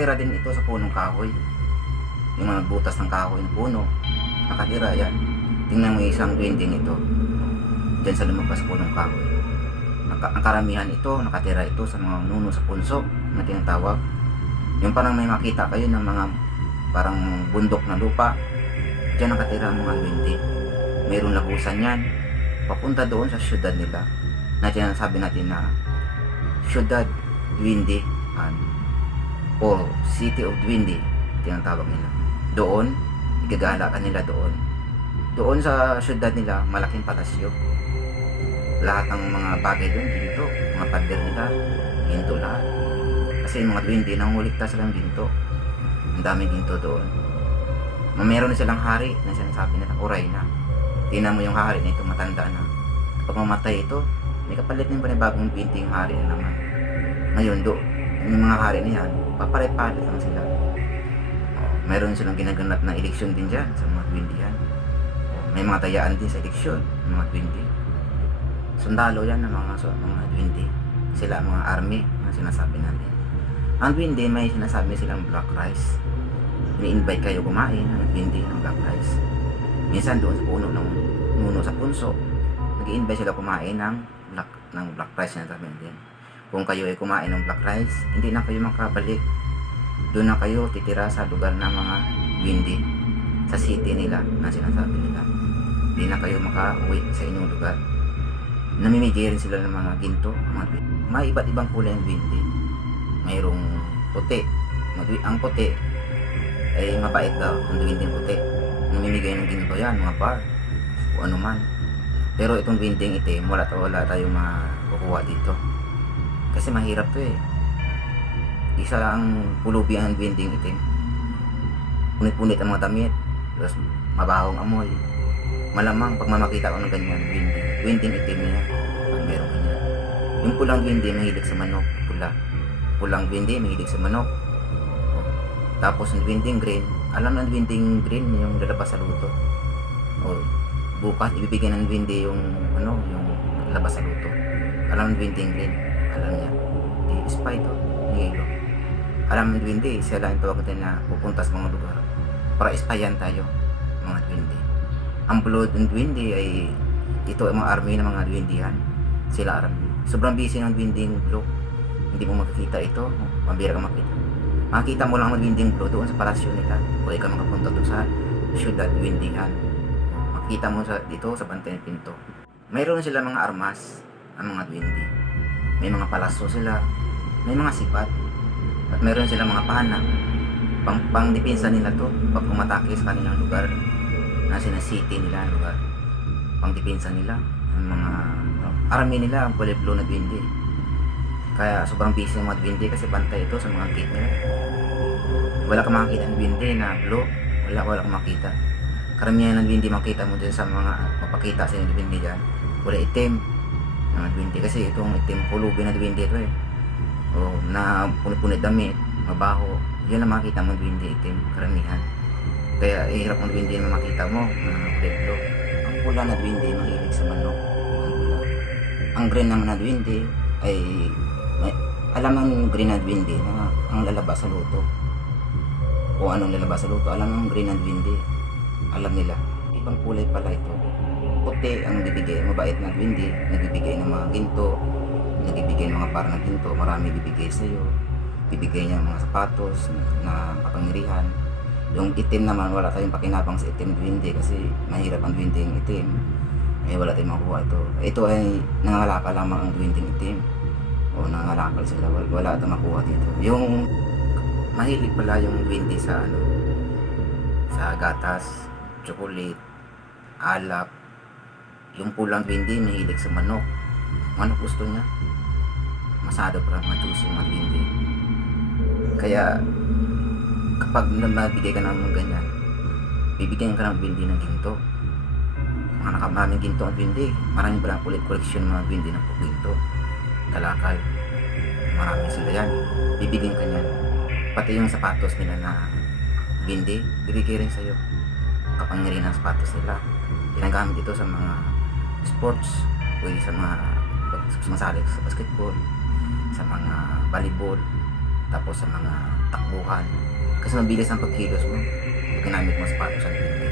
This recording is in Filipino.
nakatira din ito sa punong kahoy. Yung mga butas ng kahoy ng puno, nakatira yan. Tingnan mo isang duwending ito. Diyan sa lumabas sa punong kahoy. Ang karamihan ito, nakatira ito sa mga nuno sa punso na tinatawag. Yung parang may makita kayo ng mga parang bundok na lupa. Diyan nakatira ang mga duwende. Mayroong lagusan yan. Papunta doon sa syudad nila. Na sinasabi natin na Syudad Duwende o City of Duwende tinatawag nila. Doon, igagala ka nila doon. Doon sa syudad nila, malaking palasyo. Lahat ng mga bagay doon, ginto. Mga pader nila, ginto lahat. Kasi yung mga duwende, nangulikta silang ginto. Ang daming ginto doon. Meron na silang hari na sinasabi nila, uray na. Tingnan mo yung hari na ito, matanda na. Kapag mamatay ito, may kapalit ng panibagong duwende yung hari na naman. Ngayon, yung mga hari na yan, papalit-palit lang sila. Meron silang ginaganap na eleksyon din dyan sa mga duwende yan. May mga tayaan din sa eleksyon ng mga duwende. Sundalo yan ng mga duwende. Sila mga army na sinasabi natin. Ang duwende may sinasabi silang black rice. Ini-invite kayo kumain ng duwende ng black rice. Minsan doon sa puno ng nuno sa punso, nag-i-invite sila kumain ng black rice na sabi natin. Kung kayo ay kumain ng black rice, hindi na kayo makabalik. Doon na kayo titira sa lugar ng mga duwende, sa city nila na sinasabi nila. Hindi na kayo makauwi sa inyong lugar. Namimigay rin sila ng mga ginto, mga duwende. May iba't ibang kulay ng duwende. Mayroong puti. Ang puti ay mabait daw, ang duwendeng puti. Namimigay ng ginto yan, mga bar, o ano man. Pero itong duwendeng itim, wala tayong makukuha dito. Kasi mahirap to eh. Isa ang pulubi ang duwendeng itim. Punit-punit ang mga damit, tapos mabahong amoy. Malamang pag makita ko ng ganyan, duwendeng itim niya, pag meron ka niya. Yung pulang duwende, mahilig sa manok, pulang duwende, mahilig sa manok. Tapos ang duwendeng green, alam ng duwendeng green yung lalabas sa luto. Bukas ibibigyan ng duwende yung lalabas sa luto. Alam ng duwendeng green, alam niya. Di spy to, nihilo. Alam ng duwende, sila ang tawag natin na pupunta sa mga lugar para ispayan tayo, mga duwende. Ang blood ng duwende ay ito ang mga army ng mga duwendihan. Sila army. Sobrang busy ng duwendeng blue. Hindi mo makikita ito, mabira ka makita. Makikita mo lang ang duwendeng blue doon sa palasyo nila. Pwede ka makapunta doon sa syudad duwendihan. Makikita mo dito sa bantay ng pinto. Mayroon sila mga armas, ang mga duwende. May mga palasyo sila, may mga sipat, at mayroon sila mga pana. Pang-depensa nila to pag umatake sa kanilang lugar. Nasa city nila lugar. Pang-depensa nila ang mga army nila, ang kulay blue na duwende. Kaya sobrang busy ng mga duwende kasi bantay ito sa mga gate nila. Wala kang makikita ng duwende na blue, wala kang makita. Karamihan ng duwende makita mo din sa mga mapakita sa yung duwende dyan. Kulay itim ng duwende kasi itong itim pulubi na duwende ito eh. Na punit-punit damit, mabaho. Yan ang makita mo duwende itim, karamihan. Kaya hirap ang duwende na makita mo na kulay blue. Ang pula na duwende mahilig sa manok. Ang green naman na duwende ay alam ang green na duwende na ang lalabas sa luto. O anong lalabas sa luto, alam ang green na duwende. Alam nila. Ibang kulay pala ito. Puti ang bibigay, mabait na duwende, nagbibigay ng mga ginto, nagbibigay ng mga parang ginto, marami bibigay sa iyo. Bibigay niya mga sapatos na kapangyarihan. Yung itim naman, wala tayong pakinabang sa itim duwende kasi mahirap ang duwendeng itim. Wala tayong makuha ito. Ito ay nangangalakal lamang ang duwendeng itim. Nangangalakal sila, wala tayong makuha dito. Yung mahilig pala yung duwende sa gatas, chocolate, alak. Yung pulang duwende mahilig sa manok. Manok gusto niya. Masado para ma-choose yung mga duwende. Kaya kapag nabigay ka ng ganyan, bibigyan ka ng duwende ng ginto. Mga nakamaraming ginto ang duwende. Maraming parang koleksyon ng mga duwende ng ginto. Kalakal. Marami sila yan. Bibigyan ka niyan. Pati yung sapatos nila na duwende, bibigay rin sa'yo. Kapangyarihan ng sapatos nila. Ginagamit ito sa mga sports, pwede sa mga sumasali sa basketball, sa mga volleyball, tapos sa mga takbuhan. Kasi mabilis ang pagkilos mo. Pag ginamit mo sapatos ang 20.